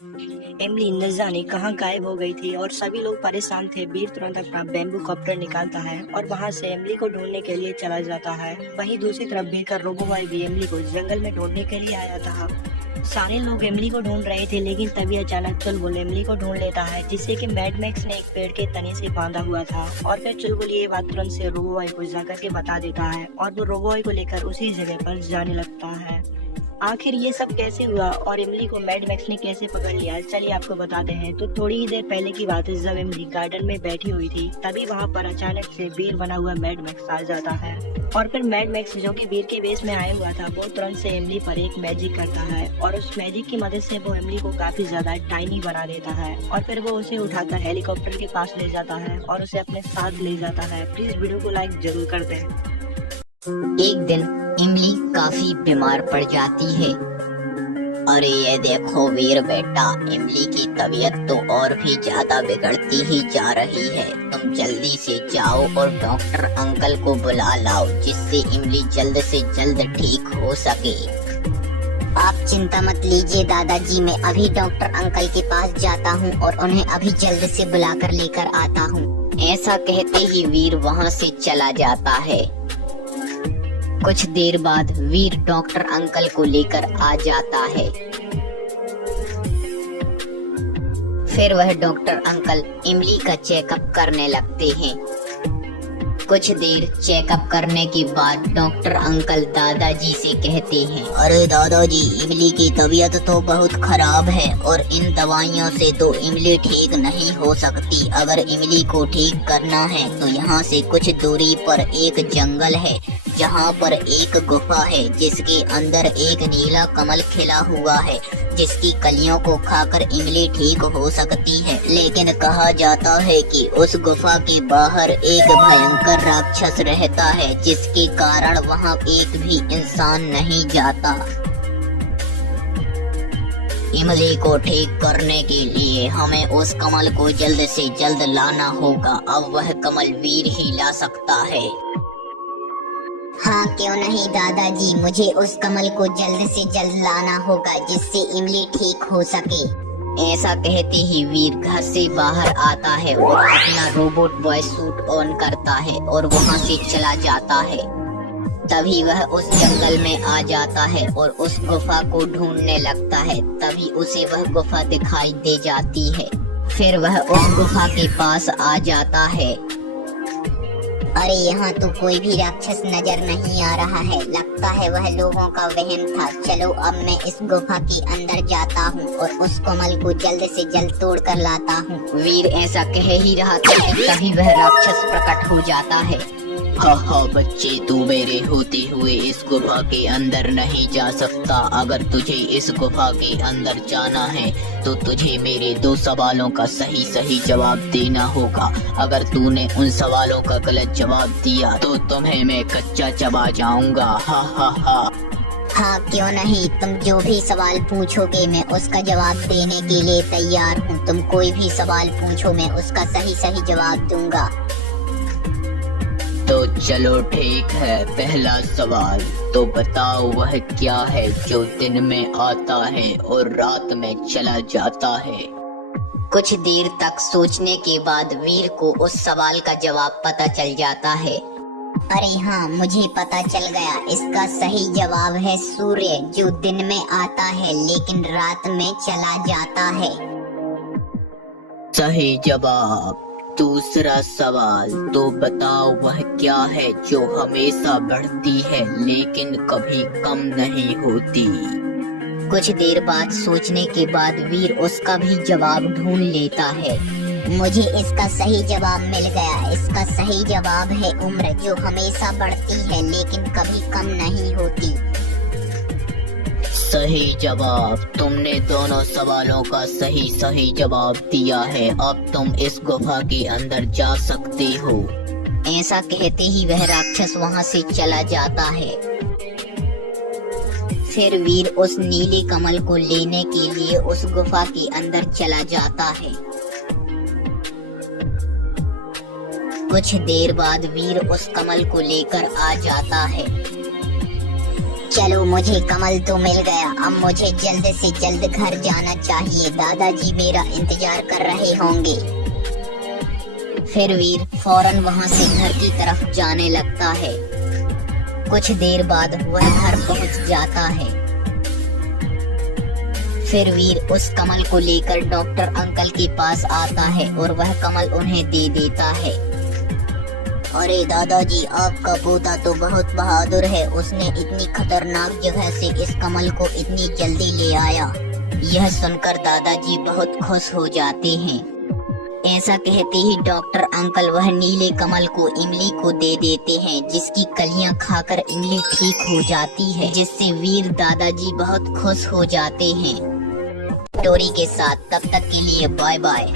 Emily न जाने कहाँ गायब हो गई थी और सभी लोग परेशान थे। वीर तुरंत अपना बैम्बू कॉप्टर निकालता है और वहाँ से एमिली को ढूंढने के लिए चला जाता है। वहीं दूसरी तरफ वीर का रोबोबॉय भी एमिली को जंगल में ढूंढने के लिए आया था। सारे लोग एमिली को ढूंढ रहे थे, लेकिन तभी अचानक चुलबुल एमिली को ढूंढ लेता है, जिससे कि मैड मैक्स ने एक पेड़ के तने से बांधा हुआ था। और फिर चुलबुल ये बात तुरंत से रोबोबॉय को जाकर के बता देता है और वो रोबोबॉय को लेकर उसी जगह पर जाने लगता है। आखिर ये सब कैसे हुआ और एमिली को मैड मैक्स ने कैसे पकड़ लिया, चलिए आपको बताते हैं। तो थोड़ी ही देर पहले की बात है, जब एमिली गार्डन में बैठी हुई थी, तभी वहाँ पर अचानक से वीर बना हुआ मैड मैक्स आ जाता है। और फिर मैड मैक्स, जो कि वीर के वेश में आया हुआ था, वो तुरंत से एमिली पर एक मैजिक करता है और उस मैजिक की मदद से वो एमिली को काफी ज्यादा टाइनी बना देता है। और फिर वो उसे उठाकर हेलीकॉप्टर के पास ले जाता है और उसे अपने साथ ले जाता है। प्लीज वीडियो को लाइक जरूर कर दें। एक दिन इमली काफी बीमार पड़ जाती है। अरे ये देखो वीर बेटा, इमली की तबीयत तो और भी ज्यादा बिगड़ती ही जा रही है। तुम जल्दी से जाओ और डॉक्टर अंकल को बुला लाओ, जिससे इमली जल्द से जल्द ठीक हो सके। आप चिंता मत लीजिए दादाजी, मैं अभी डॉक्टर अंकल के पास जाता हूँ और उन्हें अभी जल्द से बुलाकर लेकर आता हूँ। ऐसा कहते ही वीर वहाँ से चला जाता है। कुछ देर बाद वीर डॉक्टर अंकल को लेकर आ जाता है। फिर वह डॉक्टर अंकल इमली का चेकअप करने लगते हैं। कुछ देर चेकअप करने के बाद डॉक्टर अंकल दादाजी से कहते हैं, अरे दादाजी, इमली की तबीयत तो बहुत खराब है और इन दवाइयों से तो इमली ठीक नहीं हो सकती। अगर इमली को ठीक करना है तो यहाँ से कुछ दूरी पर एक जंगल है, जहाँ पर एक गुफा है, जिसके अंदर एक नीला कमल खिला हुआ है, जिसकी कलियों को खाकर इमली ठीक हो सकती है। लेकिन कहा जाता है कि उस गुफा के बाहर एक भयंकर राक्षस रहता है, जिसके कारण वहाँ एक भी इंसान नहीं जाता। इमली को ठीक करने के लिए हमें उस कमल को जल्द से जल्द लाना होगा। अब वह कमल वीर ही ला सकता है। हाँ क्यों नहीं दादाजी, मुझे उस कमल को जल्द से जल्द लाना होगा, जिससे इमली ठीक हो सके। ऐसा कहते ही वीर घर से बाहर आता है और अपना रोबोट बॉय सूट ऑन करता है और वहाँ से चला जाता है। तभी वह उस जंगल में आ जाता है और उस गुफा को ढूंढने लगता है। तभी उसे वह गुफा दिखाई दे जाती है। फिर वह उस गुफा के पास आ जाता है। अरे यहाँ तो कोई भी राक्षस नजर नहीं आ रहा है, लगता है वह लोगों का वहम था। चलो अब मैं इस गुफा के अंदर जाता हूँ और उस कमल को जल्द से जल्द तोड़ कर लाता हूँ। वीर ऐसा कह ही रहा था कि तभी वह राक्षस प्रकट हो जाता है। हा बच्चे, तू मेरे होते हुए इस गुफा के अंदर नहीं जा सकता। अगर तुझे इस गुफा के अंदर जाना है तो तुझे मेरे 2 सवालों का सही सही जवाब देना होगा। अगर तूने उन सवालों का गलत जवाब दिया तो तुम्हें मैं कच्चा चबा जाऊंगा। हा हा हा। हाँ क्यों नहीं, तुम जो भी सवाल पूछोगे मैं उसका जवाब देने के लिए तैयार हूँ। तुम कोई भी सवाल पूछो, मैं उसका सही सही जवाब दूंगा। तो चलो ठीक है, पहला सवाल तो बताओ, वह क्या है जो दिन में आता है और रात में चला जाता है? कुछ देर तक सोचने के बाद वीर को उस सवाल का जवाब पता चल जाता है। अरे हाँ, मुझे पता चल गया। इसका सही जवाब है सूर्य, जो दिन में आता है लेकिन रात में चला जाता है। सही जवाब। दूसरा सवाल तो बताओ, वह क्या है जो हमेशा बढ़ती है लेकिन कभी कम नहीं होती? कुछ देर बाद सोचने के बाद वीर उसका भी जवाब ढूंढ लेता है। मुझे इसका सही जवाब मिल गया। इसका सही जवाब है उम्र, जो हमेशा बढ़ती है लेकिन कभी कम नहीं होती। सही जवाब। तुमने दोनों सवालों का सही सही जवाब दिया है। अब तुम इस गुफा के अंदर जा सकते हो। ऐसा कहते ही वह राक्षस वहाँ से चला जाता है। फिर वीर उस नीले कमल को लेने के लिए उस गुफा के अंदर चला जाता है। कुछ देर बाद वीर उस कमल को लेकर आ जाता है। चलो, मुझे कमल तो मिल गया। अब मुझे जल्द से जल्द घर जाना चाहिए। दादाजी मेरा इंतजार कर रहे होंगे। फिर वीर फौरन वहाँ से घर की तरफ जाने लगता है। कुछ देर बाद वह घर पहुँच जाता है। फिर वीर उस कमल को लेकर डॉक्टर अंकल के पास आता है और वह कमल उन्हें दे देता है। अरे दादाजी, आपका पोता तो बहुत बहादुर है। उसने इतनी खतरनाक जगह से इस कमल को इतनी जल्दी ले आया। यह सुनकर दादाजी बहुत खुश हो जाते हैं। ऐसा कहते ही डॉक्टर अंकल वह नीले कमल को इमली को दे देते हैं, जिसकी कलियां खाकर इमली ठीक हो जाती है, जिससे वीर दादाजी बहुत खुश हो जाते हैं। स्टोरी के साथ तब तक के लिए बाय बाय।